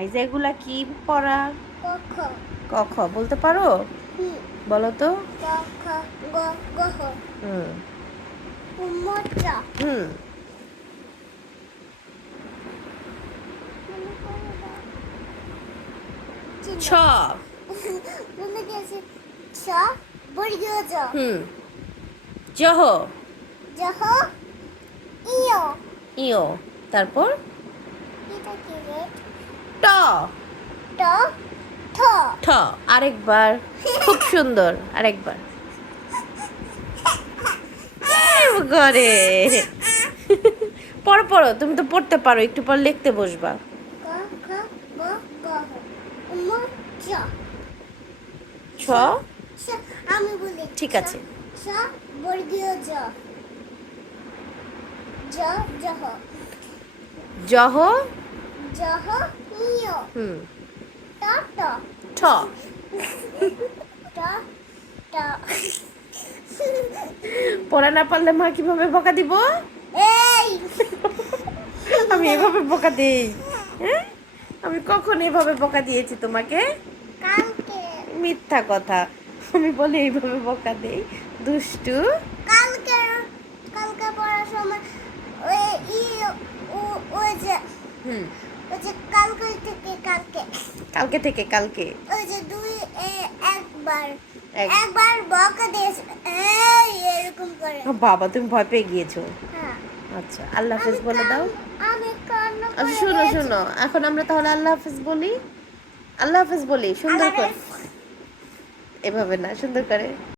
আইজা এগুলা কি পড়া? কখ ক খ বলতে পারো? হুম বলো তো। কখ গ গহ হুম উম্মচ হুম ছ। মনে গেছে ছ বর্গীয় জ হুম জহ জহ ইয় ইয়। তারপর এটা কি রে ট ট ঠ ঠ। আরেকবার। খুব সুন্দর, আরেকবার। করে পড়ো পড়ো, তুমি তো পড়তে পারো, একটু পর লিখতে বসবা। ক খ গ গহ উম্মচ ছ। ছ আমি বলি ঠিক আছে। ছ বর্গীয় জ জ জহ জহ জহ ইয় হুম ট ট ঠ। ট ট পড়া না পারলে মা কিভাবে বকা দিব? এই আমি এভাবে বকা দেই? হ্যাঁ, আমি কখন এভাবে বকা দিয়েছি তোমাকে? কালকে মিথ্যা কথা। আমি বলি এইভাবে বকা দেই, দুষ্টু। কালকে কালকে পড়ার সময় ওই ই ওই যে হুম ওই যে কালকে থেকে কালকে কালকে থেকে কালকে ওই যে দুই একবার এক- একবার বকা দিয়েছে এই এরকম করে ও বাবা, তুমি ভয় পেয়ে গিয়েছো। হ্যাঁ আচ্ছা, আল্লাহ হাফেজ বলে দাও। আমি কান্না আচ্ছা করে শোনো দিয়েছি। শোনো, এখন আমরা তাহলে আল্লাহ হাফেজ বলি। আল্লাহ হাফেজ বলি সুন্দর আল্লাহ করে। হাফেজ। এভাবে না, সুন্দর করে।